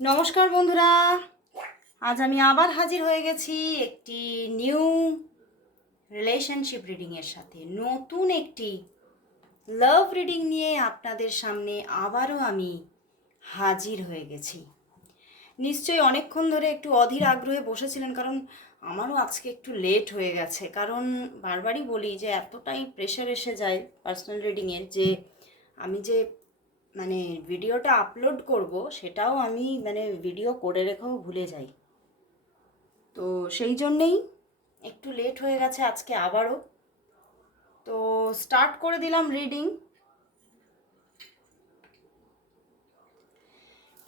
নমস্কার বন্ধুরা। আজ আমি আবার হাজির হয়ে গেছি একটি নিউ রিলেশনশিপ রিডিংয়ের সাথে। নতুন একটি লাভ রিডিং নিয়ে আপনাদের সামনে আবারও আমি হাজির হয়ে গেছি। নিশ্চয়ই অনেকক্ষণ ধরে একটু অধীর আগ্রহে বসেছিলেন, কারণ আমারও আজকে একটু লেট হয়ে গেছে। কারণ বারবারই বলি যে, এতটাই প্রেশার এসে যায় পার্সোনাল রিডিংয়ের যে, আমি যে মানে ভিডিওটা আপলোড করব, সেটাও আমি মানে ভিডিও করে রেখেও ভুলে যাই। তো সেই জন্যেই একটু লেট হয়ে গেছে আজকে আবারও। তো স্টার্ট করে দিলাম রিডিং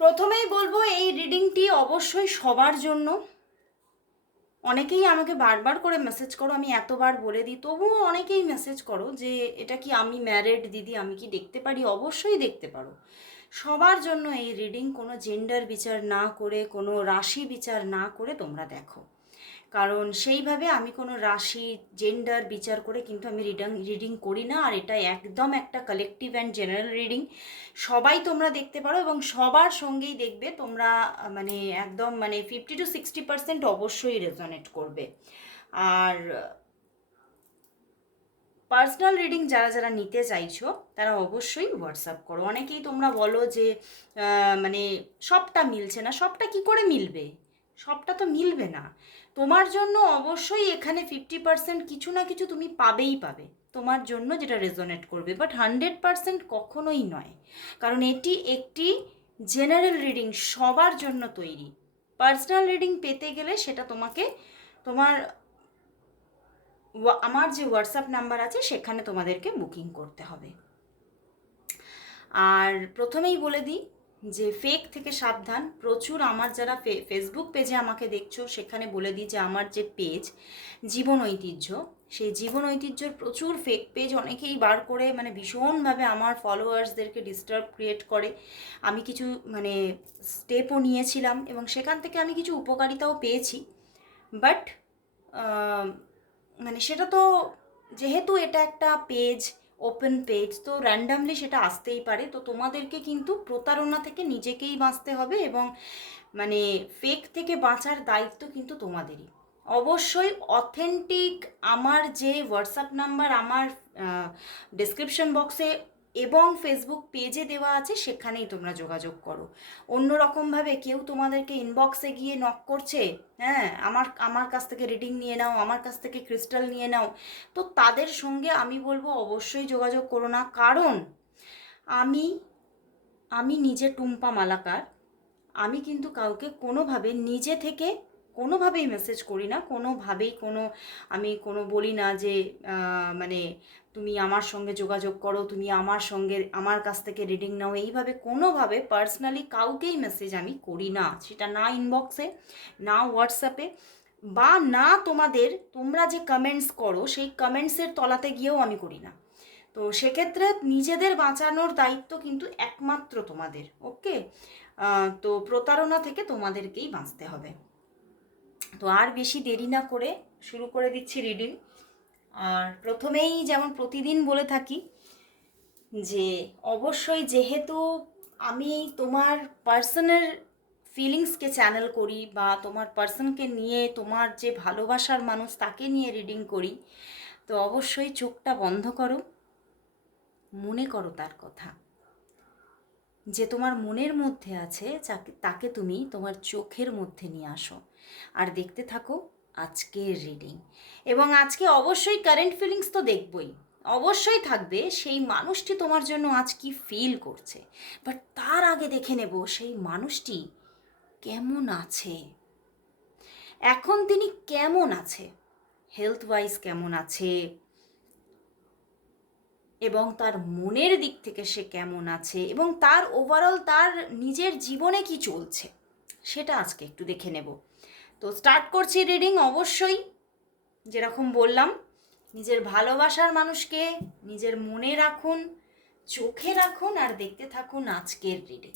প্রথমেই বলব, এই রিডিংটি অবশ্যই সবার জন্য। অনেকেই আমাকে বারবার করে মেসেজ করো, আমি এতবার বলে দিই, তবুও অনেকেই মেসেজ করো যে, এটা কি আমি ম্যারেড দিদি? আমি কি দেখতে পারি? অবশ্যই দেখতে পারো। সবার জন্য এই রিডিং কোনো জেন্ডার বিচার না করে, কোনো রাশি বিচার না করে তোমরা দেখো। কারণ সেইভাবে আমি কোনো রাশি জেন্ডার বিচার করে কিন্তু আমি রিডিং রিডিং করি না। আর এটা একদম একটা কালেকটিভ অ্যান্ড জেনারেল রিডিং সবাই তোমরা দেখতে পারো এবং সবার সঙ্গেই দেখবে। তোমরা মানে একদম মানে ফিফটি টু সিক্সটি পার্সেন্ট অবশ্যই রেজনেট করবে। আর পার্সোনাল রিডিং যারা যারা নিতে চাইছো, তারা অবশ্যই হোয়াটসঅ্যাপ করো। অনেকেই তোমরা বলো যে মানে সবটা মিলছে না। সবটা কি করে মিলবে? সবটা তো মিলবে না। তোমার জন্য অবশ্যই এখানে ফিফটি পার্সেন্ট কিছু না কিছু তুমি পাবেই পাবে। তোমার জন্য যেটা রেজোনেট করবে। বাট হান্ড্রেড পার্সেন্ট কখনোই নয়। কারণ এটি একটি জেনারেল রিডিং সবার জন্য তৈরি। পার্সোনাল রিডিং পেতে গেলে সেটা তোমাকে তোমার আমার যে হোয়াটসঅ্যাপ নাম্বার আছে, সেখানে তোমাদেরকে বুকিং করতে হবে। আর প্রথমেই বলে দিই যে ফেক থেকে সাবধান। প্রচুর আমার যারা ফেসবুক পেজে আমাকে দেখছ, সেখানে বলে দিই যে আমার যে পেজ জীবন ঐতিহ্য, সেই জীবন ঐতিহ্যর প্রচুর ফেক পেজ অনেকেই বার করে মানে ভীষণভাবে আমার ফলোয়ার্সদেরকে ডিস্টার্ব ক্রিয়েট করে। আমি কিছু মানে স্টেপও নিয়েছিলাম এবং সেখান থেকে আমি কিছু উপকারিতাও পেয়েছি। বাট মানে সেটা তো, যেহেতু এটা একটা পেজ ওপেন পেজ তো র্যান্ডামলি সেটা আসতেই পারে। তো তোমাদেরকে কিন্তু প্রতারণা থেকে নিজেকেই বাঁচতে হবে এবং মানে ফেক থেকে বাঁচার দায়িত্ব কিন্তু তোমাদেরই। অবশ্যই অথেন্টিক আমার যে হোয়াটসঅ্যাপ নাম্বার আমার ডেসক্রিপশন বক্সে এবং ফেসবুক পেজে দেওয়া আছে, সেখানেই তোমরা যোগাযোগ করো। অন্য রকমভাবে কেউ তোমাদেরকে ইনবক্সে গিয়ে নক করছে হ্যাঁ আমার আমার কাছ থেকে রিডিং নিয়ে নাও, আমার কাছ থেকে ক্রিস্টাল নিয়ে নাও, তো তাদের সঙ্গে আমি বলব অবশ্যই যোগাযোগ করো না। কারণ আমি আমি নিজে টুম্পা মালাকার, আমি কিন্তু কাউকে কোনোভাবে নিজে থেকে কোনোভাবেই মেসেজ করি না। কোনোভাবেই কোনো, আমি কোনো বলি না যে মানে তুমি আমার সঙ্গে যোগাযোগ করো, তুমি আমার সঙ্গে, আমার কাছ থেকে রিডিং নাও। এইভাবে কোনোভাবে পার্সোনালি কাউকেই মেসেজ আমি করি না। সেটা না ইনবক্সে না হোয়াটসঅ্যাপে বা না তোমাদের, তোমরা যে কমেন্টস করো, সেই কমেন্টসের তলাতে গিয়েও আমি করি না। তো সেক্ষেত্রে নিজেদের বাঁচানোর দায়িত্ব কিন্তু একমাত্র তোমাদের ওকে তো প্রতারণা থেকে তোমাদেরকেই বাঁচতে হবে। তো আর বেশি দেরি না করে শুরু করে দিচ্ছি রিডিং আর প্রথমেই যেমন প্রতিদিন বলে থাকি যে, অবশ্যই যেহেতু আমি তোমার পার্সনের ফিলিংসকে চ্যানেল করি বা তোমার পার্সনকে নিয়ে তোমার যে ভালোবাসার মানুষ তাকে নিয়ে রিডিং করি, তো অবশ্যই চোখটা বন্ধ করো, মনে করো তার কথা। যে তোমার মনের মধ্যে আছে তাকে তুমি তোমার চোখের মধ্যে নিয়ে আসো। আর দেখতে থাকো আজকের রিডিং এবং আজকে অবশ্যই কারেন্ট ফিলিংস তো দেখবই। অবশ্যই থাকবে সেই মানুষটি তোমার জন্য আজ কি ফিল করছে। বাট তার আগে দেখে নেব সেই মানুষটি কেমন আছে। এখন তিনি কেমন আছে? হেলথ ওয়াইজ কেমন আছে? এবং তার মনের দিক থেকে সে কেমন আছে? এবং তার ওভারঅল তার নিজের জীবনে কি চলছে? সেটা আজকে একটু দেখে নেব। তো স্টার্ট করছি রিডিং অবশ্যই। যেরকম বললাম, নিজের ভালোবাসার মানুষকে নিজের মনে রাখুন, চোখে রাখুন আর দেখতে থাকুন আজকের রিডিং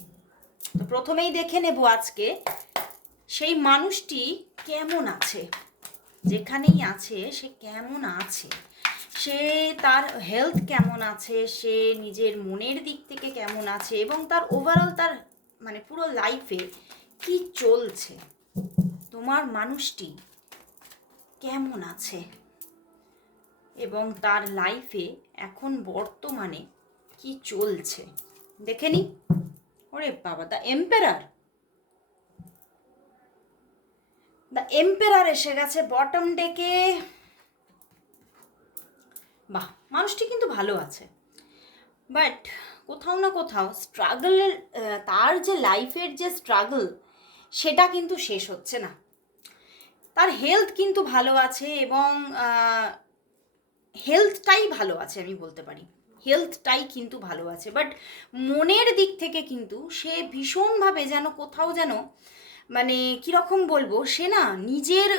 তো প্রথমেই দেখে নেব আজকে সেই মানুষটি কেমন আছে। যেখানেই আছে, সে কেমন আছে? সে তার হেলথ কেমন আছে? সে নিজের মনের দিক থেকে কেমন আছে? এবং তার ওভারঅল তার মানে পুরো লাইফে কি চলছে? তোমার মানুষটি কেমন আছে? এবং তার লাইফে এখন বর্তমানে কি চলছে? দেখে নি? ওরে বাবা দ্য এম্পেরার দ্য এম্পেরার এসে গেছে বটম ডেকে বাহ, মানুষটি কিন্তু ভালো আছে। বাট কোথাও না কোথাও স্ট্রাগলের তার যে লাইফের যে স্ট্রাগল সেটা কিন্তু শেষ হচ্ছে না। তার হেলথ কিন্তু ভালো আছে এবং হেলথটাই ভালো আছে আমি বলতে পারি। হেলথটাই কিন্তু ভালো আছে। বাট মনের দিক থেকে কিন্তু সে ভীষণভাবে যেন কোথাও যেন মানে কীরকম বলব, সে না নিজের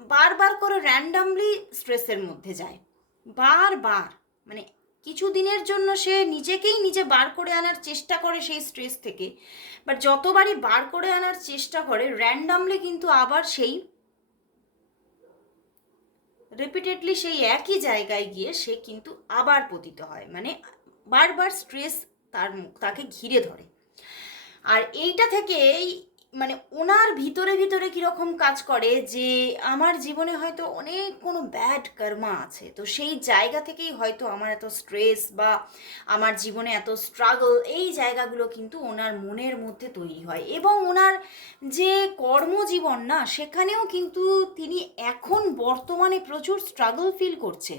বারবার করে র্যান্ডামলি স্ট্রেসের মধ্যে যায়। বারবার। মানে কিছু দিনের জন্য সে নিজেকেই নিজে বার করে আনার চেষ্টা করে সেই স্ট্রেস থেকে। বাট যতবারই বার করে আনার চেষ্টা করে র্যান্ডামলি কিন্তু আবার সেই রিপিটেডলি সেই একই জায়গায় গিয়ে সে কিন্তু আবার পতিত হয়। মানে বারবার স্ট্রেস তার তাকে ঘিরে ধরে। আর এইটা থেকেই মানে ওনার ভিতরে ভিতরে কীরকম কাজ করে যে আমার জীবনে হয়তো অনেক কোনো ব্যাড কর্মা আছে। তো সেই জায়গা থেকেই হয়তো আমার এত স্ট্রেস বা আমার জীবনে এত স্ট্রাগল এই জায়গাগুলো কিন্তু ওনার মনের মধ্যে তৈরি হয়। এবং ওনার যে কর্মজীবন না, সেখানেও কিন্তু তিনি এখন বর্তমানে প্রচুর স্ট্রাগল ফিল করছে।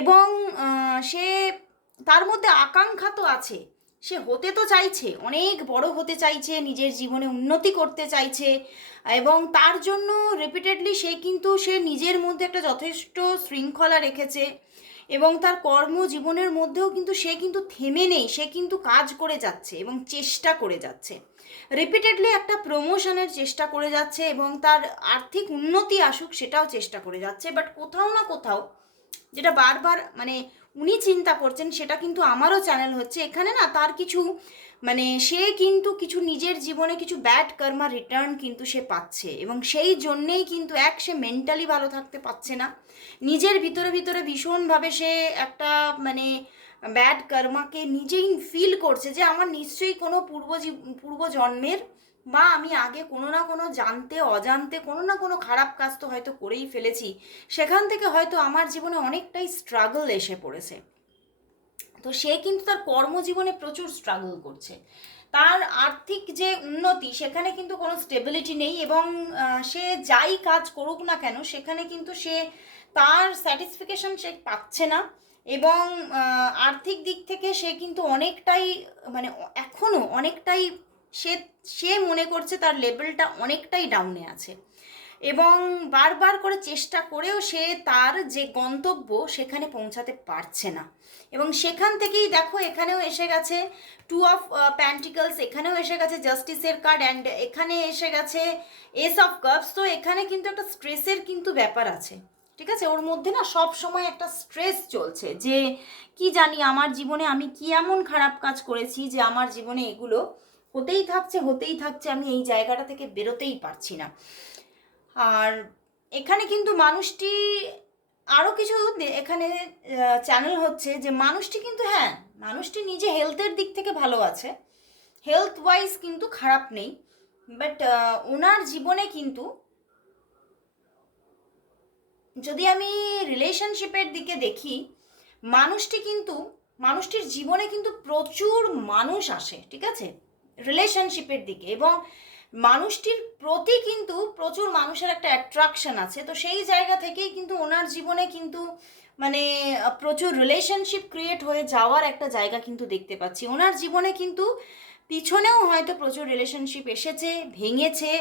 এবং সে তার মধ্যে আকাঙ্ক্ষা তো আছে। সে হতে তো চাইছে, অনেক বড় হতে চাইছে, নিজের জীবনে উন্নতি করতে চাইছে এবং তার জন্য রিপিটেডলি সে কিন্তু সে নিজের মধ্যে একটা যথেষ্ট শৃঙ্খলা রেখেছে এবং তার কর্মজীবনের মধ্যেও কিন্তু সে কিন্তু থেমে নেই, সে কিন্তু কাজ করে যাচ্ছে এবং চেষ্টা করে যাচ্ছে। রিপিটেডলি একটা প্রমোশনের চেষ্টা করে যাচ্ছে এবং তার আর্থিক উন্নতি আসুক সেটাও চেষ্টা করে যাচ্ছে বাট কোথাও না কোথাও যেটা বারবার মানে উনি চিন্তা করছেন, সেটা কিন্তু আমারও চ্যানেল হচ্ছে। এখানে না তার কিছু মানে সে কিন্তু কিছু নিজের জীবনে কিছু ব্যাড কর্মা রিটার্ন কিন্তু সে পাচ্ছে এবং সেই জন্যেই কিন্তু এক সে মেন্টালি ভালো থাকতে পারছে না। নিজের ভিতরে ভিতরে ভীষণভাবে সে একটা মানে ব্যাড কর্মাকে নিজেই ফিল করছে যে আমার নিশ্চয়ই কোনো পূর্ব পূর্ব জন্মের বা আমি আগে কোনো না কোনো জানতে, অজান্তে কোনো না কোনো খারাপ কাজ তো হয়তো করেই ফেলেছি। সেখান থেকে হয়তো আমার জীবনে অনেকটাই স্ট্রাগল এসে পড়েছে। তো সে কিন্তু তার কর্মজীবনে প্রচুর স্ট্রাগল করছে। তার আর্থিক যে উন্নতি, সেখানে কিন্তু কোনো স্টেবিলিটি নেই এবং সে যাই কাজ করুক না কেন, সেখানে কিন্তু সে তার স্যাটিসফিকেশন সে পাচ্ছে না এবং আর্থিক দিক থেকে সে কিন্তু অনেকটাই মানে এখনও অনেকটাই সে সে মনে করছে তার লেভেলটা অনেকটাই ডাউনে আছে। এবং বারবার করে চেষ্টা করেও সে তার যে গন্তব্য সেখানে পৌঁছাতে পারছে না। এবং সেখান থেকেই দেখো এখানেও এসে গেছে টু অফ প্যান্টিকলস এখানেও এসে গেছে জাস্টিসের কার্ড অ্যান্ড এখানে এসে গেছে এস অফ কাপস তো এখানে কিন্তু একটা স্ট্রেসের কিন্তু ব্যাপার আছে। ঠিক আছে? ওর মধ্যে না সব সময় একটা স্ট্রেস চলছে যে, কি জানি আমার জীবনে আমি কি এমন খারাপ কাজ করেছি যে আমার জীবনে এগুলো হতেই থাকছে হতেই থাকছে, আমি এই জায়গাটা থেকে বেরোতেই পারছি না। আর এখানে কিন্তু মানুষটি আরও কিছু এখানে চ্যানেল হচ্ছে যে মানুষটি কিন্তু হ্যাঁ মানুষটি নিজে হেলথের দিক থেকে ভালো আছে। হেলথ ওয়াইজ কিন্তু খারাপ নেই বাট ওনার জীবনে কিন্তু যদি আমি রিলেশনশিপের দিকে দেখি, মানুষটি কিন্তু, মানুষটির জীবনে কিন্তু প্রচুর মানুষ আসে, ঠিক আছে? রিলেশনশিপের দিকে এবং মানুষটির প্রতি কিন্তু প্রচুর মানুষের একটা অ্যাট্রাকশন আছে। তো সেই জায়গা থেকেই কিন্তু ওনার জীবনে কিন্তু মানে প্রচুর রিলেশনশিপ ক্রিয়েট হয়ে যাওয়ার একটা জায়গা কিন্তু দেখতে পাচ্ছি। ওনার জীবনে কিন্তু পিছনেও হয়তো প্রচুর রিলেশনশিপ এসেছে, ভেঙেছে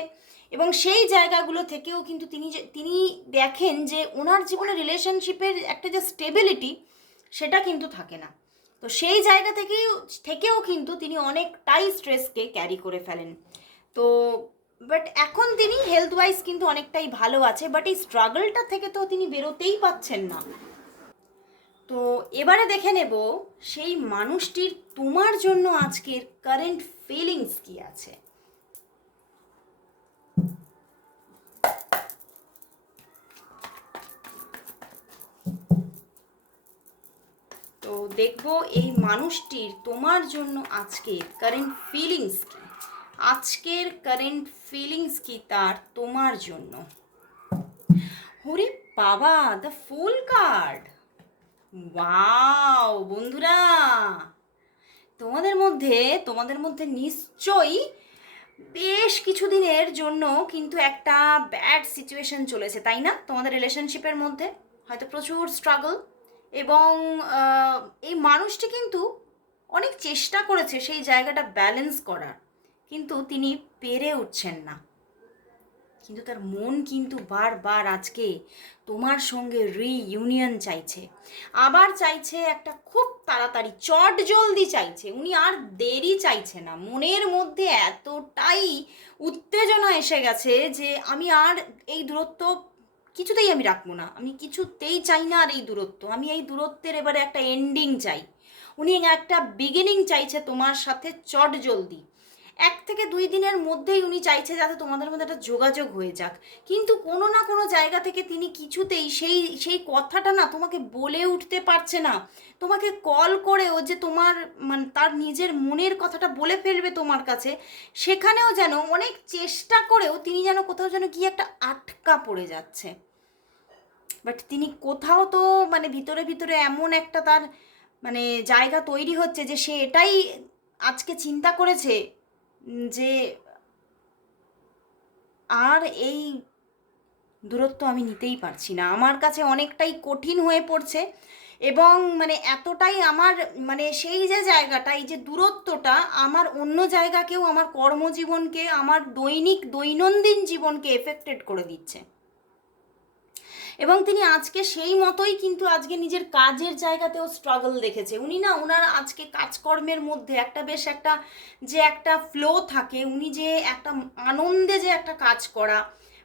এবং সেই জায়গাগুলো থেকেও কিন্তু তিনি যে, তিনি দেখেন যে ওনার জীবনে রিলেশনশিপের একটা যে স্টেবিলিটি সেটা কিন্তু থাকে না। তো সেই জায়গা থেকেই থেকেও কিন্তু তিনি অনেকটাই স্ট্রেসকে ক্যারি করে ফেলেন। তো বাট এখন তিনি হেলথ ওয়াইজ কিন্তু অনেকটাই ভালো আছে বাট এই স্ট্রাগলটা থেকে তো তিনি বেরোতেই পাচ্ছেন না। তো এবারে দেখে নেব, সেই মানুষটির তোমার জন্য আজকের কারেন্ট ফিলিংস কী আছে। দেখব এই মানুষটির তোমার জন্য আজকে কারেন্ট ফিলিংস কি? আজকের কারেন্ট ফিলিংস কি তার তোমার জন্য? হরে বাবা দ্য ফুল কার্ড ওয়াও বন্ধুরা! তোমাদের মধ্যে তোমাদের মধ্যে নিশ্চয়ই বেশ কিছুদিনের জন্য কিন্তু একটা ব্যাড সিচুয়েশন চলেছে, তাই না? তোমাদের রিলেশনশিপের মধ্যে হয়তো প্রচুর স্ট্রাগল এবং এই মানুষটি কিন্তু অনেক চেষ্টা করেছে সেই জায়গাটা ব্যালেন্স করার। কিন্তু তিনি পেরে উঠছেন না। কিন্তু তার মন কিন্তু বারবার আজকে তোমার সঙ্গে রিইউনিয়ন চাইছে। আবার চাইছে একটা খুব তাড়াতাড়ি, চট জলদি চাইছে। উনি আর দেরি চাইছে না। মনের মধ্যে এতটাই উত্তেজনা এসে গেছে যে আমি আর এই দূরত্ব কিছুতেই আমি রাখব না। আমি কিছুতেই চাই না আর এই দূরত্ব। আমি এই দূরত্বের এবারে একটা এন্ডিং চাই। উনি একটা বিগিনিং চাইছে তোমার সাথে চট জলদি। এক থেকে দুই দিনের মধ্যেই উনি চাইছে যাতে তোমাদের মধ্যে একটা যোগাযোগ হয়ে যাক। কিন্তু কোনো না কোনো জায়গা থেকে তিনি কিছুতেই সেই সেই কথাটা না তোমাকে বলে উঠতে পারছে না। তোমাকে কল করেও যে তোমার মানে তার নিজের মনের কথাটা বলে ফেলবে তোমার কাছে, সেখানেও যেন অনেক চেষ্টা করেও তিনি যেন কোথাও যেন কি একটা আটকা পড়ে যাচ্ছে। বাট তিনি কোথাও তো মানে ভিতরে ভিতরে এমন একটা তার মানে জায়গা তৈরি হচ্ছে যে সে এটাই আজকে চিন্তা করেছে যে আর এই দূরত্ব আমি নিতেই পারছি না। আমার কাছে অনেকটাই কঠিন হয়ে পড়ছে এবং মানে এতটাই আমার মানে সেই যে জায়গাটা, এই যে দূরত্বটা আমার অন্য জায়গাকেও, আমার কর্মজীবনকে, আমার দৈনিক দৈনন্দিন জীবনকে এফেক্টেড করে দিচ্ছে। এবং তিনি আজকে সেই মতোই কিন্তু আজকে নিজের কাজের জায়গাতেও স্ট্রাগল দেখেছে। উনি না ওনার আজকে কাজকর্মের মধ্যে একটা বেশ একটা যে একটা ফ্লো থাকে, উনি যে একটা আনন্দে যে একটা কাজ করা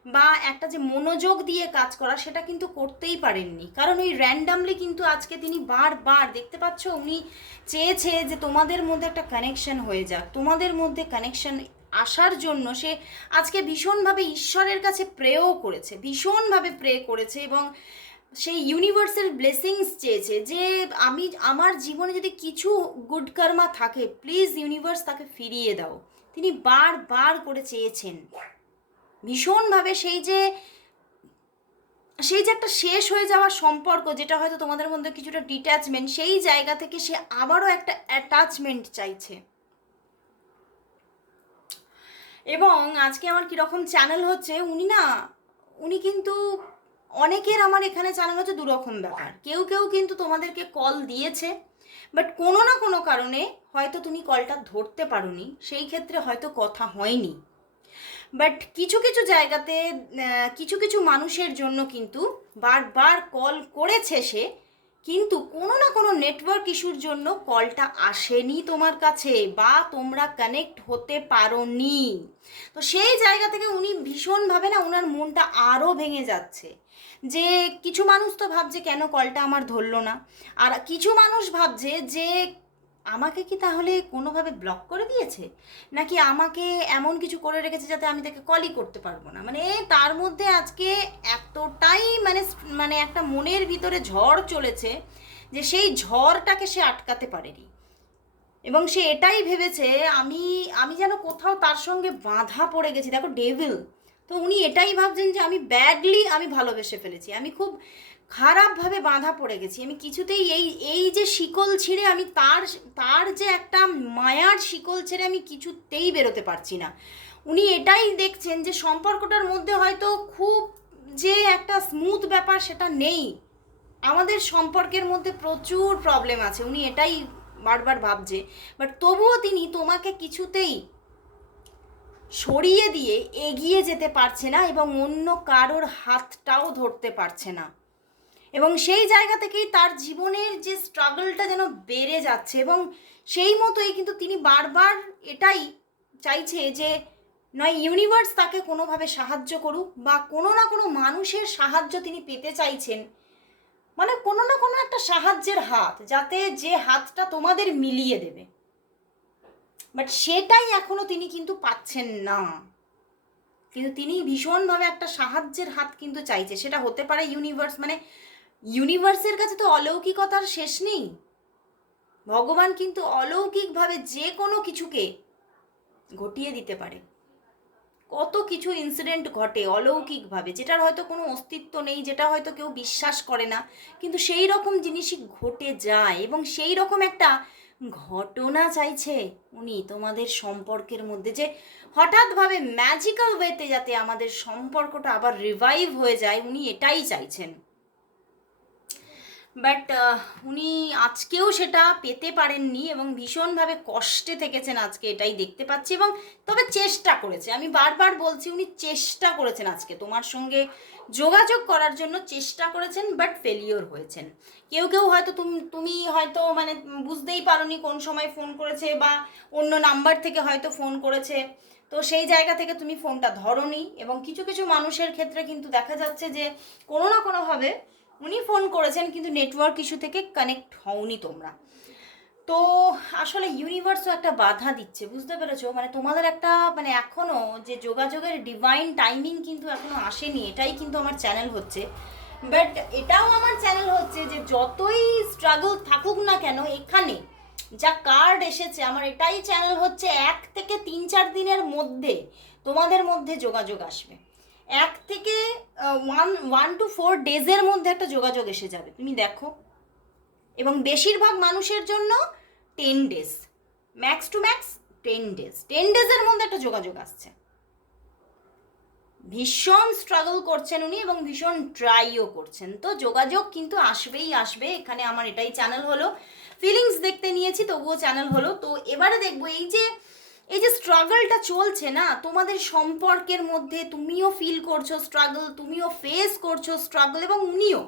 বা একটা যে মনোযোগ দিয়ে কাজ করা সেটা কিন্তু করতেই পারেননি। কারণ ওই র্যান্ডামলি কিন্তু আজকে তিনি বারবার দেখতে পাচ্ছ উনি চেয়েছে যে তোমাদের মধ্যে একটা কানেকশন হয়ে যাক, তোমাদের মধ্যে কানেকশন আসার জন্য সে আজকে ভীষণভাবে ঈশ্বরের কাছে প্রেও করেছে, ভীষণভাবে প্রে করেছে এবং সেই ইউনিভার্সের ব্লেসিংস চেয়েছে যে আমি, আমার জীবনে যদি কিছু গুড কর্মা থাকে প্লিজ ইউনিভার্স তাকে ফিরিয়ে দাও। তিনি বারবার করে চেয়েছেন। ভীষণভাবে সেই যে সেই যে একটা শেষ হয়ে যাওয়া সম্পর্ক যেটা হয়তো তোমাদের মধ্যে কিছুটা ডিট্যাচমেন্ট সেই জায়গা থেকে সে আবারও একটা অ্যাটাচমেন্ট চাইছে। এবং আজকে আমার কীরকম চ্যানেল হচ্ছে, উনি না, উনি কিন্তু অনেকের আমার এখানে চ্যানেল হচ্ছে দুরকম ব্যাপার। কেউ কেউ কিন্তু তোমাদেরকে কল দিয়েছে বাট কোনো না কোনো কারণে হয়তো তুমি কলটা ধরতে পারোনি, সেই ক্ষেত্রে হয়তো কথা হয়নি। বাট কিছু কিছু জায়গাতে কিছু কিছু মানুষের জন্য কিন্তু বারবার কল করেছে সে কিন্তু কোনো না কোনো নেটওয়ার্ক ইস্যুর জন্য কলটা আসেনি তোমার কাছে বা তোমরা কানেক্ট হতে পারো নি তো সেই জায়গা থেকে উনি ভীষণভাবে না ওনার মনটা আরও ভেঙে যাচ্ছে। যে কিছু মানুষ তো ভাবছে কেন কলটা আমার ধরলো না। আর কিছু মানুষ ভাবছে যে আমাকে কি তাহলে কোনোভাবে ব্লক করে দিয়েছে? নাকি আমাকে এমন কিছু করে রেখেছে যাতে আমি তাকে কলই করতে পারব না? মানে তার মধ্যে আজকে এতটাই মানে মানে একটা মনের ভিতরে ঝড় চলেছে যে সেই ঝড়টাকে সে আটকাতে পারেনি। এবং সে এটাই ভেবেছে, আমি আমি যেন কোথাও তার সঙ্গে বাঁধা পড়ে গেছি। দেখো ডেভিল তো উনি এটাই ভাবছেন যে আমি ব্যাডলি আমি ভালোবেসে ফেলেছি। আমি খুব খারাপভাবে বাঁধা পড়ে গেছি। আমি কিছুতেই এই এই যে শিকল ছিঁড়ে আমি তার তার যে একটা মায়ার শিকল ছেড়ে আমি কিছুতেই বেরোতে পারছি না। উনি এটাই দেখছেন যে সম্পর্কটার মধ্যে হয়তো খুব যে একটা স্মুথ ব্যাপার সেটা নেই। আমাদের সম্পর্কের মধ্যে প্রচুর প্রবলেম আছে। উনি এটাই বারবার ভাবছে। বাট তবুও তিনি তোমাকে কিছুতেই সরিয়ে দিয়ে এগিয়ে যেতে পারছে না এবং অন্য কারোর হাতটাও ধরতে পারছে না। এবং সেই জায়গা থেকেই তার জীবনের যে স্ট্রাগলটা যেন বেড়ে যাচ্ছে এবং সেই মতোই কিন্তু তিনি বারবার এটাই চাইছে যে নয় ইউনিভার্স তাকে কোনোভাবে সাহায্য করুক বা কোনো না কোনো মানুষের সাহায্য তিনি পেতে চাইছেন। মানে কোনো না কোনো একটা সাহায্যের হাত, যাতে যে হাতটা তোমাদের মিলিয়ে দেবে। বাট সেটাই এখনও তিনি কিন্তু পাচ্ছেন না। কিন্তু তিনি ভীষণভাবে একটা সাহায্যের হাত কিন্তু চাইছে। সেটা হতে পারে ইউনিভার্স মানে ইউনিভার্সের কাছে তো অলৌকিকতার শেষ নেই। ভগবান কিন্তু অলৌকিকভাবে যে কোনো কিছুকে ঘটিয়ে দিতে পারে। কত কিছু ইনসিডেন্ট ঘটে অলৌকিকভাবে, যেটার হয়তো কোনো অস্তিত্ব নেই, যেটা হয়তো কেউ বিশ্বাস করে না, কিন্তু সেই রকম জিনিসই ঘটে যায় এবং সেই রকম একটা ঘটনা চাইছে উনি তোমাদের সম্পর্কের মধ্যে যে হঠাৎভাবে ম্যাজিক্যাল ওয়েতে যাতে আমাদের সম্পর্কটা আবার রিভাইভ হয়ে যায়, উনি এটাই চাইছেন। বাট উনি আজকেও সেটা পেতে পারেননি এবং ভীষণভাবে কষ্টে থেকেছেন আজকে, এটাই দেখতে পাচ্ছি এবং তবে চেষ্টা করেছে। আমি বারবার বলছি, উনি চেষ্টা করেছেন আজকে। তোমার সঙ্গে যোগাযোগ করার জন্য চেষ্টা করেছেন, বাট ফেলিওর হয়েছেন। কেউ কেউ হয়তো তুমি তুমি হয়তো মানে বুঝতেই পারোনি কোন সময় ফোন করেছে বা অন্য নাম্বার থেকে হয়তো ফোন করেছে। তো সেই জায়গা থেকে তুমি ফোনটা ধরনি এবং কিছু কিছু মানুষের ক্ষেত্রে কিন্তু দেখা যাচ্ছে যে কোনো না কোনোভাবে উনি ফোন করেছেন, কিন্তু নেটওয়ার্ক ইস্যু থেকে কানেক্ট হওনি তোমরা। তো আসলে ইউনিভার্সও একটা বাধা দিচ্ছে, বুঝতে পেরেছ? মানে তোমাদের একটা মানে এখনও যে যোগাযোগের ডিভাইন টাইমিং কিন্তু এখনও আসেনি, এটাই কিন্তু আমার চ্যানেল হচ্ছে। বাট এটাও আমার চ্যানেল হচ্ছে যে যতই স্ট্রাগল থাকুক না কেন, এখানে যা কার্ড এসেছে, আমার এটাই চ্যানেল হচ্ছে এক থেকে তিন চার দিনের মধ্যে তোমাদের মধ্যে যোগাযোগ আসবে। এক থেকে ওয়ান ওয়ান টু ফোর ডেজের মধ্যে একটা যোগাযোগ এসে যাবে। তুমি দেখো। এবং বেশিরভাগ মানুষের জন্য ten days max to max ten days ten ডেজের মধ্যে একটা যোগাযোগ আসছে। ভীষণ স্ট্রাগল করছেন উনি এবং ভীষণ ট্রাইও করছেন। তো যোগাযোগ কিন্তু আসবেই, আসবে। এখানে আমার এটাই চ্যানেল হলো। ফিলিংস দেখতে নিয়েছি, তবুও চ্যানেল হলো। তো এবারে দেখব এই যে এই যে স্ট্রাগলটা চলছে না, তোমাদের সম্পর্কের মধ্যে তুমিও ফিল করছ স্ট্রাগল তুমিও ফেস করছ স্ট্রাগল এবং উনিও।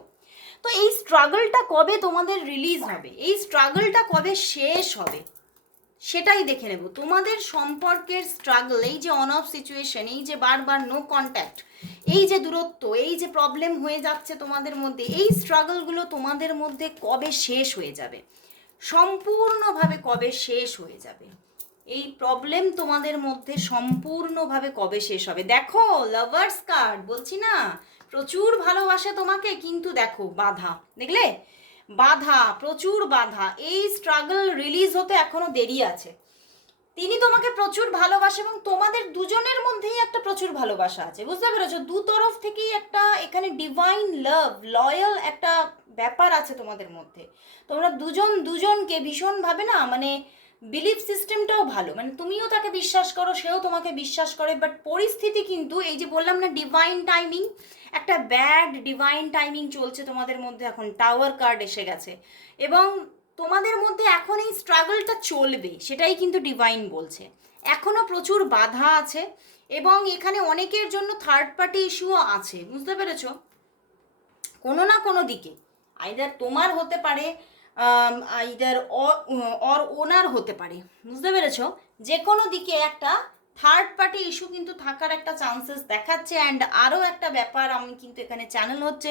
তো এই স্ট্রাগলটা কবে তোমাদের রিলিজ হবে? এই স্ট্রাগলটা কবে শেষ হবে? সেটাই দেখে নেব। তোমাদের সম্পর্কের স্ট্রাগল এই যে অন অফ সিচুয়েশন এই যে বারবার নো কন্ট্যাক্ট এই যে দূরত্ব, এই যে প্রবলেম হয়ে যাচ্ছে তোমাদের মধ্যে, এই স্ট্রাগলগুলো তোমাদের মধ্যে কবে শেষ হয়ে যাবে? সম্পূর্ণভাবে কবে শেষ হয়ে যাবে? এই প্রবলেম তোমাদের মধ্যে সম্পূর্ণভাবে কবে শেষ হবে? দেখো লাভার্স কার্ড বলছি না? প্রচুর ভালোবাসে তোমাকে, কিন্তু দেখো, বাধা, দেখলে? বাধা, প্রচুর বাধা, এই স্ট্রাগল রিলিজ হতে এখনও দেরি আছে। তিনি তোমাকে প্রচুর ভালোবাসে এবং তোমাদের দুজনের মধ্যেই একটা প্রচুর ভালোবাসা আছে, বুঝতে পেরেছ? দু তরফ থেকেই একটা এখানে ডিভাইন লাভ লয়াল একটা ব্যাপার আছে তোমাদের মধ্যে। তোমরা দুজন দুজনকে ভীষণভাবে না মানে বিলিফ সিস্টেমটাও ভালো। মানে তুমিও তাকে বিশ্বাস করো, সেও তোমাকে বিশ্বাস করে বাট পরিস্থিতি কিন্তু এই যে বললাম না ডিভাইন টাইমিং একটা ব্যাড ডিভাইন টাইমিং চলছে তোমাদের মধ্যে এখন টাওয়ার কার্ড এসে গেছে। এবং তোমাদের মধ্যে এখন এই স্ট্রাগলটা চলবে, সেটাই কিন্তু ডিভাইন বলছে। এখনও প্রচুর বাধা আছে, এবং এখানে অনেকের জন্য থার্ড পার্টি ইস্যুও আছে, বুঝতে পেরেছ? কোনো না কোনো দিকে আইদার তোমার হতে পারে আইদার অর ওনার হতে পারে। বুঝতে পেরেছ? যে কোনো দিকে একটা থার্ড পার্টি ইস্যু কিন্তু থাকার একটা চান্সেস দেখাচ্ছে অ্যান্ড আরও একটা ব্যাপার আমি কিন্তু এখানে চ্যানেল হচ্ছে,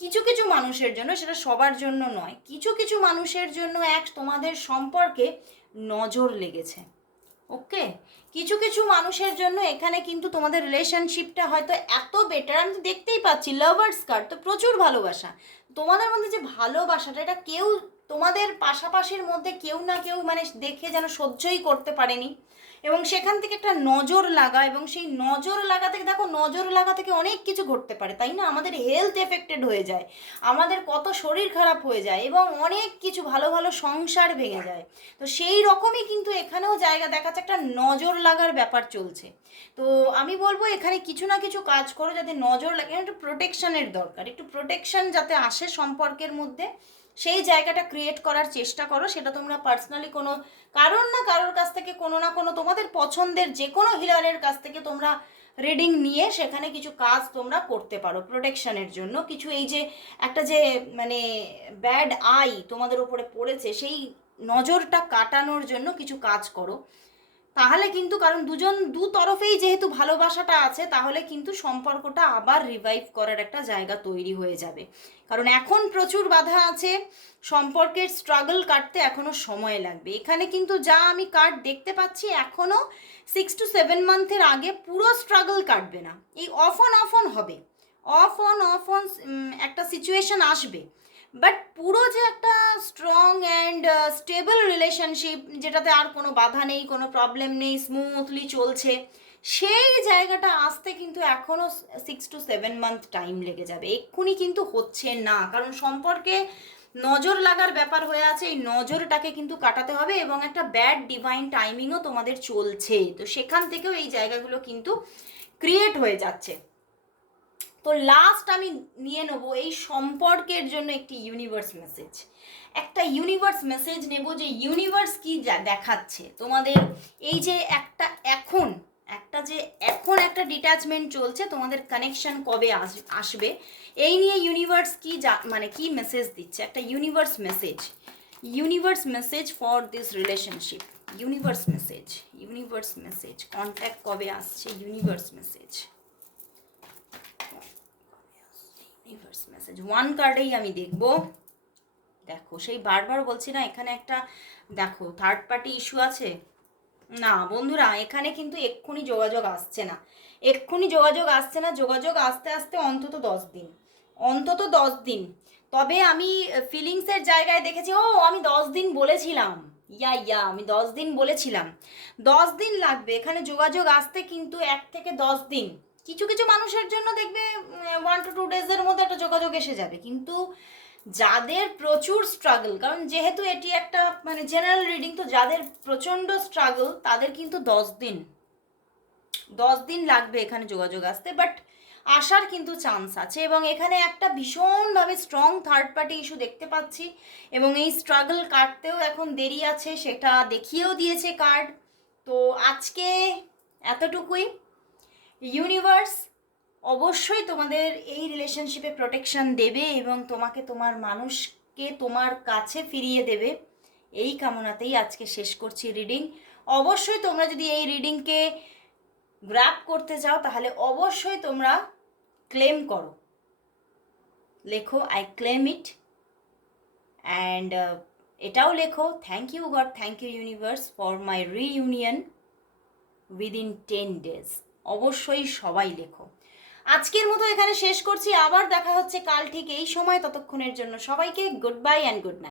কিছু কিছু মানুষের জন্য সেটা সবার জন্য নয়, কিছু কিছু মানুষের জন্য এক তোমাদের সম্পর্কে নজর লেগেছে। ওকে? কিছু কিছু মানুষের জন্য এখানে কিন্তু তোমাদের রিলেশনশিপটা হয়তো এত বেটার আমি দেখতেই পাচ্ছি লাভার্স কার্ড তো প্রচুর ভালোবাসা। তোমাদের মধ্যে যে ভালোবাসাটা, এটা কেউ তোমাদের পাশাপাশির মধ্যে কেউ না কেউ মানে দেখে যেন সহ্যই করতে পারেনি। এবং সেখান থেকে একটা নজর লাগা এবং সেই নজর লাগা থেকে দেখো, নজর লাগা থেকে অনেক কিছু ঘটতে পারে, তাই না? আমাদের হেলথ এফেক্টেড হয়ে যায়, আমাদের কত শরীর খারাপ হয়ে যায় এবং অনেক কিছু ভালো ভালো সংসার ভেঙে যায়। তো সেই রকমই কিন্তু এখানেও জায়গা দেখাচ্ছে, একটা নজর লাগার ব্যাপার চলছে। তো আমি বলব, এখানে কিছু না কিছু কাজ করো যাতে নজর লাগে, একটু প্রোটেকশনের দরকার, একটু প্রোটেকশন যাতে আসে সম্পর্কের মধ্যে। সেই জায়গাটা ক্রিয়েট করার চেষ্টা করো, সেটা তোমরা পার্সোনালি কোনো কারোর না কারোর কাছ থেকে, কোনো না কোনো তোমাদের পছন্দের যে কোনো হিলারের কাছ থেকে তোমরা রিডিং নিয়ে সেখানে কিছু কাজ তোমরা করতে পারো প্রোটেকশনের জন্য। কিছু এই যে একটা যে মানে ব্যাড আই তোমাদের উপরে পড়েছে, সেই নজরটা কাটানোর জন্য কিছু কাজ করো। তাহলে কিন্তু, কারণ দুজন, দু তরফেই যেহেতু ভালোবাসাটা আছে, তাহলে কিন্তু সম্পর্কটা আবার রিভাইভ করার একটা জায়গা তৈরি হয়ে যাবে। কারণ এখন প্রচুর বাধা আছে, সম্পর্কের স্ট্রাগল কাটতে এখনও সময় লাগবে। এখানে কিন্তু যা আমি কার্ড দেখতে পাচ্ছি এখনও সিক্স টু সেভেন মান্থের আগে পুরো স্ট্রাগল কাটবে না। এই অফ অন অফ অন হবে। অফ অন অফ অন একটা সিচুয়েশন আসবে। বাট পুরো যে একটা স্ট্রং অ্যান্ড স্টেবল রিলেশনশিপ যেটাতে আর কোনো বাধা নেই, কোনো প্রবলেম নেই স্মুথলি চলছে। সেই জায়গাটা আসতে কিন্তু এখনও six to seven month time লেগে যাবে। এক্ষুনি কিন্তু হচ্ছে না। কারণ সম্পর্কে নজর লাগার ব্যাপার হয়ে আছে, এই নজরটাকে কিন্তু কাটাতে হবে এবং একটা ব্যাড ডিভাইন টাইমিংও তোমাদের চলছে। তো সেখান থেকেও এই জায়গাগুলো কিন্তু ক্রিয়েট হয়ে যাচ্ছে। তো লাস্ট আমি নিয়ে নেব এই সম্পর্কের জন্য একটি ইউনিভার্স মেসেজ একটা ইউনিভার্স মেসেজ নেব যে ইউনিভার্স কি দেখাচ্ছে। তোমাদের এই যে একটা এখন একটা যে এখন একটা ডিট্যাচমেন্ট চলছে, তোমাদের কানেকশন কবে আস- আসবে, এই নিয়ে ইউনিভার্স কি মানে কি মেসেজ দিচ্ছে? একটা universe message universe message for this relationship universe message universe message contact কবে আসছে universe message reverse message one কার্ডেই আমি দেখব। দেখো, সেই বারবার বলছি না, এখানে একটা, দেখো থার্ড পার্টি ইস্যু আছে না, বন্ধুরা, এখানে কিন্তু এক্ষুনি যোগাযোগ আসছে না। এক্ষুনি যোগাযোগ আসছে না, যোগাযোগ আসতে আসতে অন্তত দশ দিন। অন্তত দশ দিন। তবে আমি ফিলিংসের জায়গায় দেখেছি, ও, আমি দশ দিন বলেছিলাম। ইয়া ইয়া, আমি দশ দিন বলেছিলাম। দশ দিন লাগবে, এখানে যোগাযোগ আসতে কিন্তু এক থেকে দশ দিন। কিছু কিছু মানুষের জন্য দেখবে ওয়ান টু টু ডেজের মধ্যে একটা যোগাযোগ এসে যাবে। কিন্তু যাদের প্রচুর স্ট্রাগল কারণ যেহেতু এটি একটা মানে জেনারেল রিডিং তো যাদের প্রচণ্ড স্ট্রাগল তাদের কিন্তু দশ দিন দশ দিন লাগবে এখানে যোগাযোগ আসতে বাট আসার কিন্তু চান্স আছে। এবং এখানে একটা ভীষণভাবে স্ট্রং থার্ড পার্টি ইস্যু দেখতে পাচ্ছি, এবং এই স্ট্রাগল কাটতেও এখন দেরি আছে, সেটা দেখিয়েও দিয়েছে কার্ড তো আজকে এতটুকুই। ইউনিভার্স অবশ্যই তোমাদের এই রিলেশনশিপে প্রোটেকশন দেবে এবং তোমাকে তোমার মানুষকে তোমার কাছে ফিরিয়ে দেবে। এই কামনাতেই আজকে শেষ করছি রিডিং অবশ্যই তোমরা যদি এই রিডিংকে গ্র্যাপ করতে চাও, তাহলে অবশ্যই তোমরা ক্লেম করো। লেখো আই ক্লেম ইট অ্যান্ড এটাও লেখো thank you God thank you universe for my reunion within ten days অবশ্যই সবাই লেখো। আজকের মতো এখানে শেষ করছি। আবার দেখা হচ্ছে কাল ঠিক এই সময়, ততক্ষণের জন্য সবাইকে good bye and good night